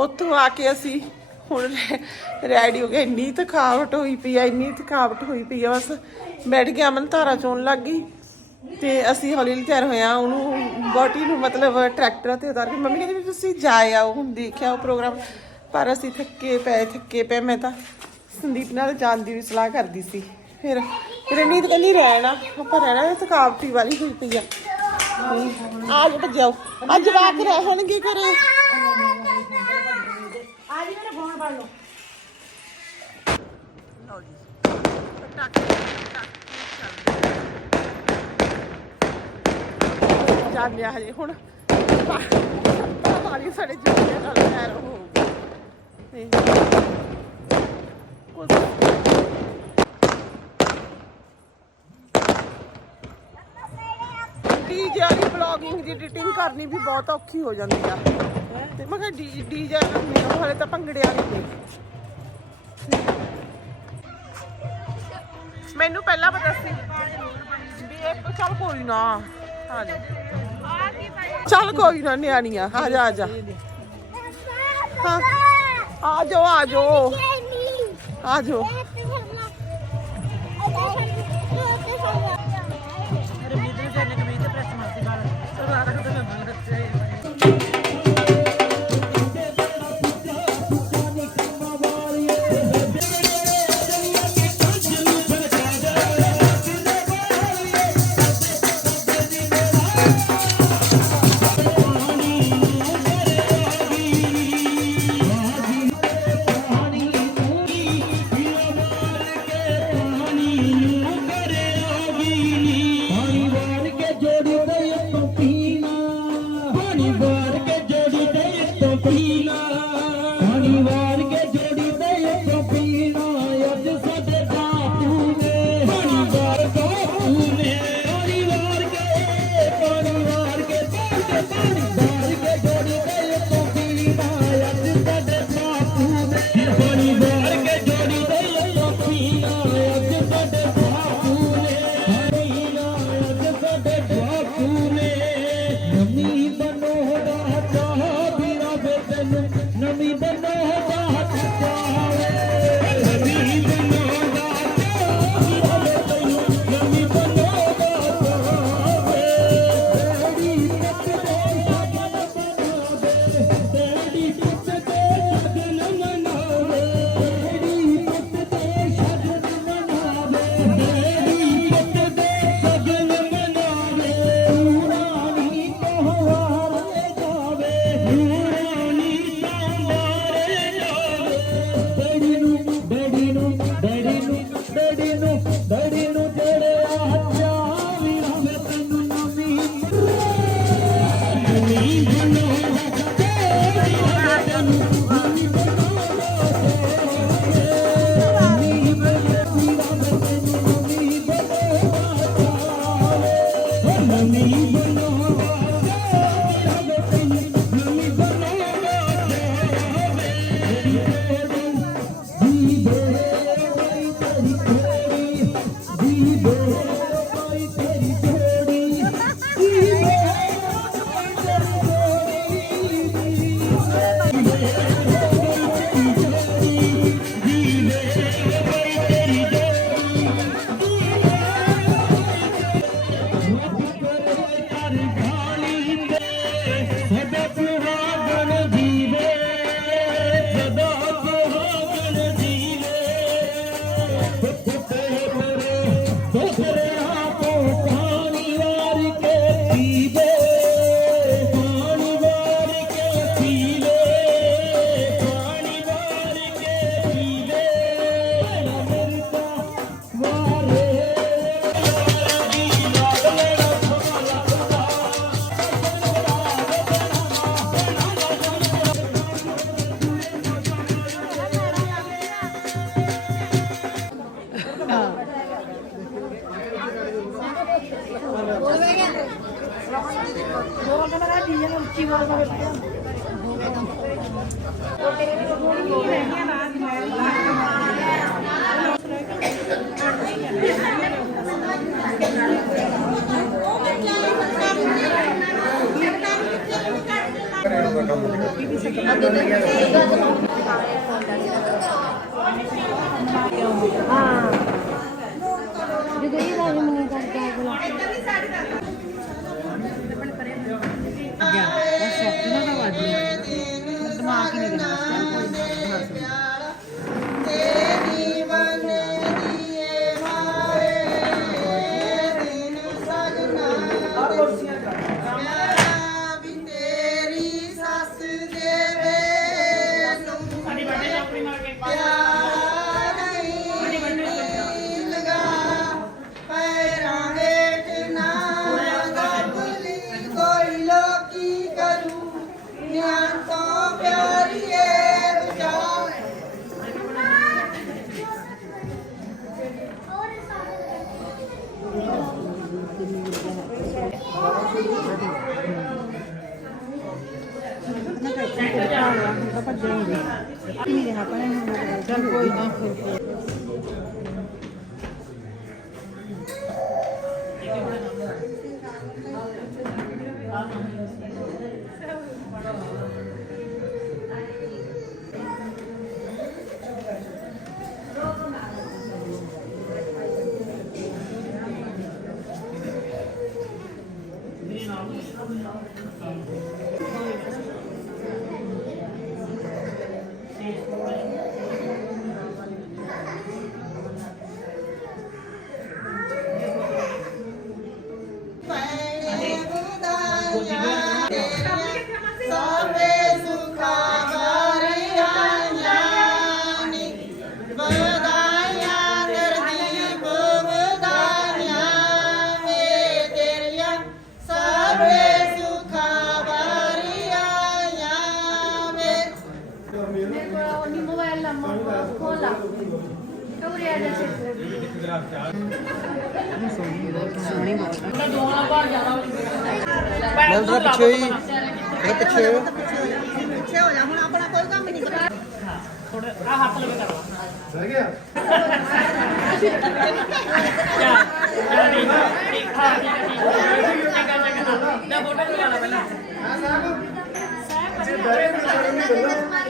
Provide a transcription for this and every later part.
ਉੱਥੋਂ ਆ ਕੇ ਅਸੀਂ ਹੁਣ ਰੈਡੀ ਹੋ ਗਏ। ਇੰਨੀ ਥਕਾਵਟ ਹੋਈ ਪਈ ਆ, ਇੰਨੀ ਥਕਾਵਟ ਹੋਈ ਪਈ ਆ। ਬਸ ਬੈਠ ਕੇ ਅਮਨ ਧਾਰਾ ਚੋਣ ਲੱਗ ਗਈ ਤੇ ਅਸੀਂ ਹੌਲੀ ਹੌਲੀ ਤਿਆਰ ਹੋਇਆ ਉਹਨੂੰ ਬੋਟੀ ਨੂੰ ਮਤਲਬ ਟਰੈਕਟਰ ਤੇ ਉਤਾਰ ਕੇ ਮੰਮੀ ਕਹਿੰਦੀ ਵੀ ਤੁਸੀਂ ਜਾ ਆਓ, ਹੁਣ ਦੇਖਿਆ ਉਹ ਪ੍ਰੋਗਰਾਮ ਪਰ ਅਸੀਂ ਥੱਕੇ ਪਏ ਥੱਕੇ ਪਏ। ਮੈਂ ਤਾਂ ਸੰਦੀਪ ਨਾਲ ਜਾਣ ਦੀ ਵੀ ਸਲਾਹ ਕਰਦੀ ਸੀ। ਫਿਰ ਫਿਰ ਨੀਂਦ ਕਹਿੰਦੀ, ਰਹਿਣਾ, ਆਪਾਂ ਰਹਿਣਾ ਥਕਾਵਟੀ ਵਾਲੀ ਹੋਈ ਪਈ ਆ। ਆ ਜਾ ਜਾਓ। ਅੱਜ ਵਾਕ ਰਹਿਣਗੇ ਘਰੇ। ਆ ਜੀ ਮੇਰਾ ਫੋਨ ਫੜ ਲਓ ਲਓ ਜੀ ਪਟਾਕੇ ਪਟਾਕੇ ਚੱਲਦੇ ਜਾਂਦੇ ਆ ਹਜੇ ਹੁਣ ਪਾਣੀ ਸਾਡੇ ਜੁੱਤੇ ਨਾਲ ਪੈਰ ਹੋ ਨਹੀਂ ਕੁਝ ਡੀਜੇ ਵਾਲੀ ਬਲੌਗਿੰਗ ਦੀ ਐਡੀਟਿੰਗ ਕਰਨੀ ਵੀ ਬਹੁਤ ਔਖੀ ਹੋ ਜਾਂਦੀ ਆ ਤੇ ਮੈਂ ਕਿਹਾ ਡੀ, ਡੀਜੇ ਮੈਨੂੰ ਹਲੇ ਤਾਂ ਭੰਗੜੇ ਵਾਲੀ ਨਹੀਂ ਮੈਨੂੰ ਪਹਿਲਾਂ ਪਤਾ ਸੀ ਵੀ ਇਹ ਚੱਲ ਕੋਈ ਨਾ, ਆ ਜਾ। ਚੱਲ ਕੋਈ ਨਾ ਨਿਆਣੀਆਂ, ਆ ਜਾ ਆ ਜਾ। ਹਾਂ, ਆ ਜਾਓ ਆ ਜਾਓ। ਆ ਜਾਓ। ਵੇ ਨੂੰ ਚੱਲ ਕੋਈ ਨਾ ਆ ਜਾ ਮੈਂ ਤਾਂ ਪਿੱਛੇ ਹੀ ਇਹ ਪਿੱਛੇ ਪਿੱਛੇ ਹੋ ਜਾ ਹੁਣ ਆਪਣਾ ਕੋਈ ਕੰਮ ਨਹੀਂ ਕਰਨਾ ਥੋੜਾ ਆ ਹੱਥ ਲਵੇ ਕਰ ਰਹਿ ਗਿਆ ਫੋਟੋ ਕਰਵਾ ਲਾ ਪਹਿਲਾਂ ਫੋਟੋ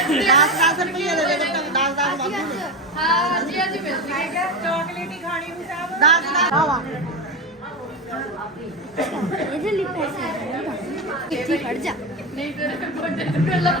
10 ਰੁਪਏ ਦੇ ਦੇ 10 10 ਹਾਂ ਜੀ ਅੱਜ ਮਿਲ ਜੇਗਾ ਚਾਕਲੇਟ ਹੀ ਖਾਣੀ ਵੀ ਸਾਹਿਬ 10 10 ਆਵਾ ਇਹਦੇ ਲਈ ਪੈਸੇ ਇੱਥੇ ਖੜ ਜਾ ਨਹੀਂ ਤੇਰੇ ਕੋਲ ਤੇ ਲੱਗ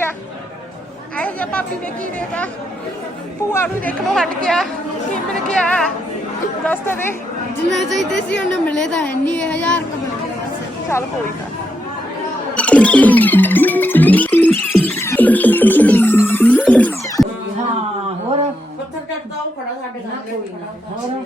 ਪੁਰੀਆ ਆਏ ਜੇ ਪਾਪੀ ਨੇ ਕੀ ਦੇਤਾ ਭੂਆ ਨੂੰ ਦੇਖ ਲੋ ਹਟ ਗਿਆ। ਕੀ ਮਿਲ ਗਿਆ? ਦੱਸ ਤਾਂ ਦੇ। ਜਿੰਨੇ ਚਾਹੀਦੇ ਸੀ ਉਹਨੇ ਮਿਲੇ ਤਾਂ ਹੈ ਨਹੀਂ 1000 ਰੁਪਏ ਮਿਲ ਗਿਆ ਬਸ। ਚੱਲ ਕੋਈ ਨਾ। ਹਾਂ ਹੋਰ? ਪੱਥਰ ਕੱਟਦਾ ਉਹ ਖੜਾ ਸਾਡੇ ਨਾਲ ਹੋਰ?